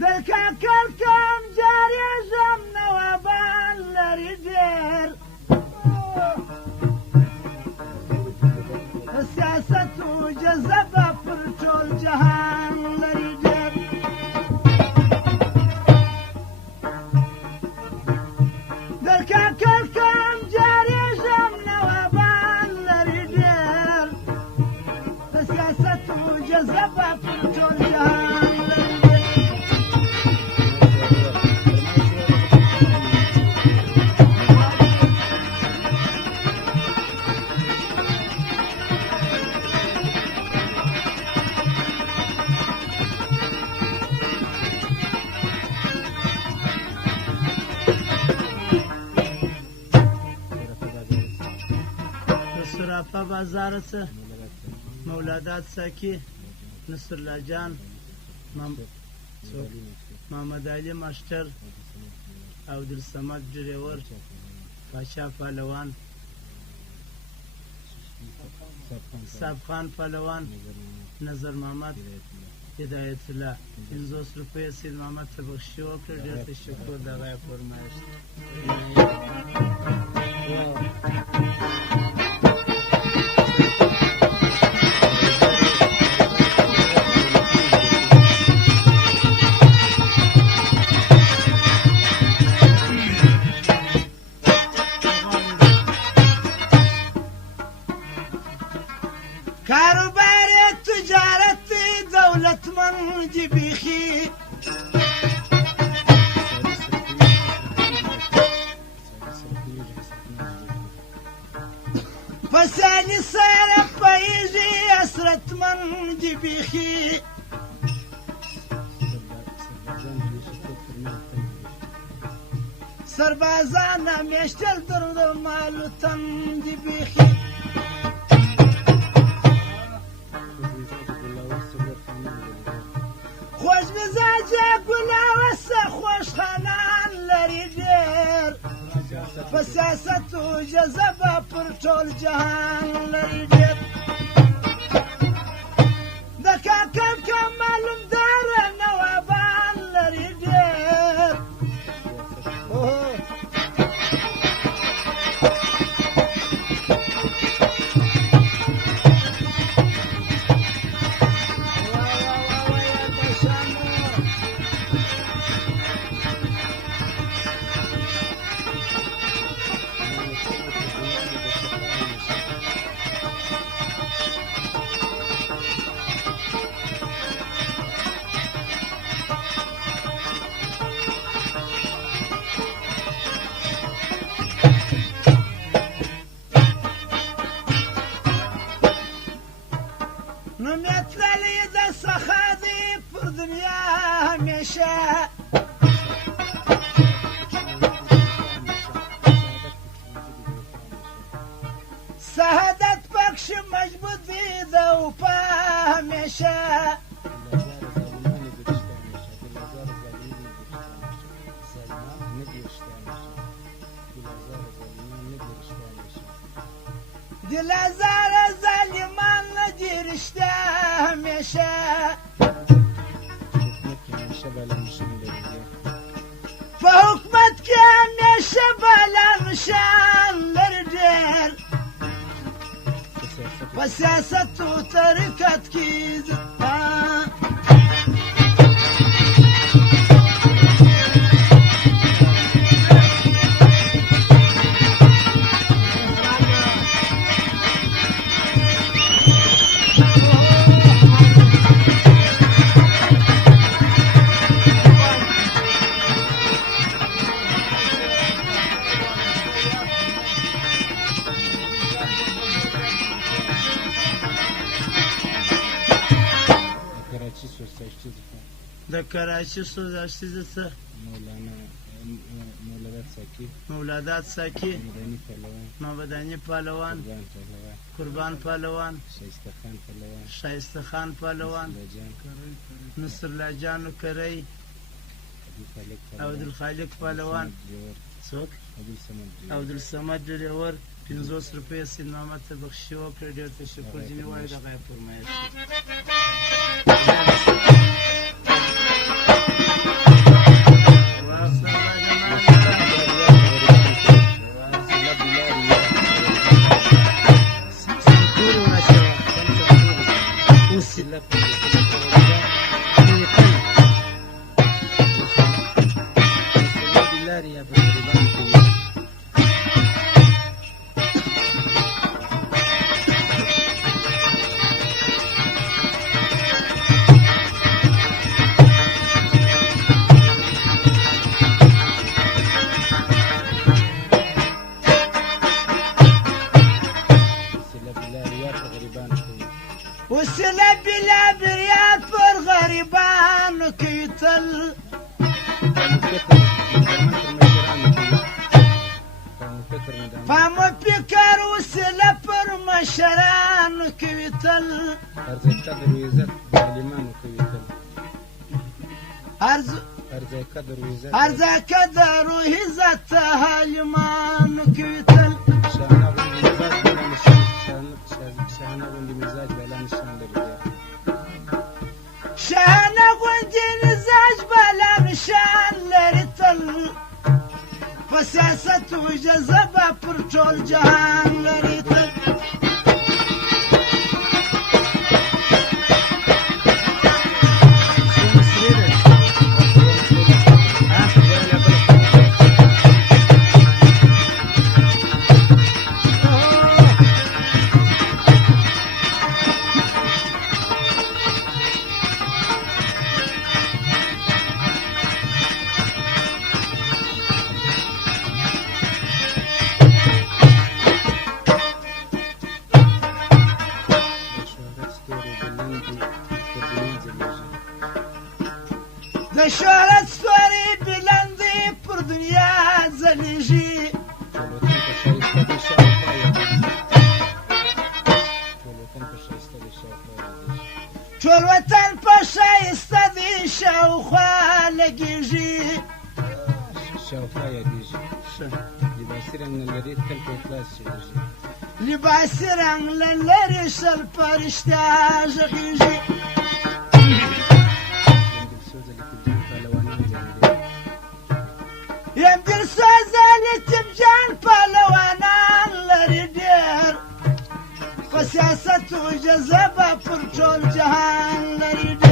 دەرکاکەڵ کەم جارێژەم نەوەبان لەری دێر سیاسەت و جەزەبە پڕچۆڵ جەهان لەری دێر دەرکاکەڵ کەم جارێژەم نەوەبان لەری دێر سیاسەت و جەزەبە پڕچۆڵ جەهان لەری دێر سراپا بازارسه مولادات ساکی نصر لاجان محمد علی ماشتر عبدالصمد جریور پاشا پهلوان صابخان پهلوان نظر محمد هدایت الله 50 روپیه سید محمد تبخشی وکړه ډېر تشکر دغه یې فرمایش کاروباری تجارتی دولتمند دی بیخی پسانی سیر پاییزی اسرتمند دی بیخی سربازان میشتل در مالو تن دی بیخی خوش مزاجه گلاوسه خوش خانان لری دیر فسیاست و جذبه پر ټول جهان لری دیر دکا کم کم معلوم داره نوابان لری دیر نمیتلی ده سخادی پر دنیا همیشه سعادت بخش مجبوطی ده و پا همیشه دلازار ظالمان نگیرشته همیشه به حکمت که همیشه بلنشان لردیر و سیاست و طریقت کیز د کراچي سوزاشتي څه مولادات ساکی مبدانی پهلوان قربان پهلوان شایسته خان پهلوان نصر لاجان کری عبدالخالق پهلوان څوک عبدالصمد جریور 50 روپیه سید محمد تبخشي وکړه ډېر تشکر ځینې وایي دغه یې فرمایش بلاریا په غریبان کوي وسله بلا بریاد پر غریبانو کوي تل فهم فکر وسله پر مشرانو کوي تل ارزه قدر و عزت حالیمانو کوي تل شاهانه غوندې مزاج بالا نشان لري شاهانه غوندې مزاج بالا نشان لري تل په سیاست و جذبه پر ټول جهان لري تل د شهرت ستوري بلندې پر دنیا ځلیږي ټول وطن په ښایسته دی شاوخوا لګېږي شاوخوا یادېږي لباسي رنګ نه لري تل په اخلاص چلېږي لباسي رنګ نه لري شل په رښتیا غږېږي یم دلسوزه لطیف جان پهلوانان لري ډېر په سیاست و جذبه پر ټول جهان لري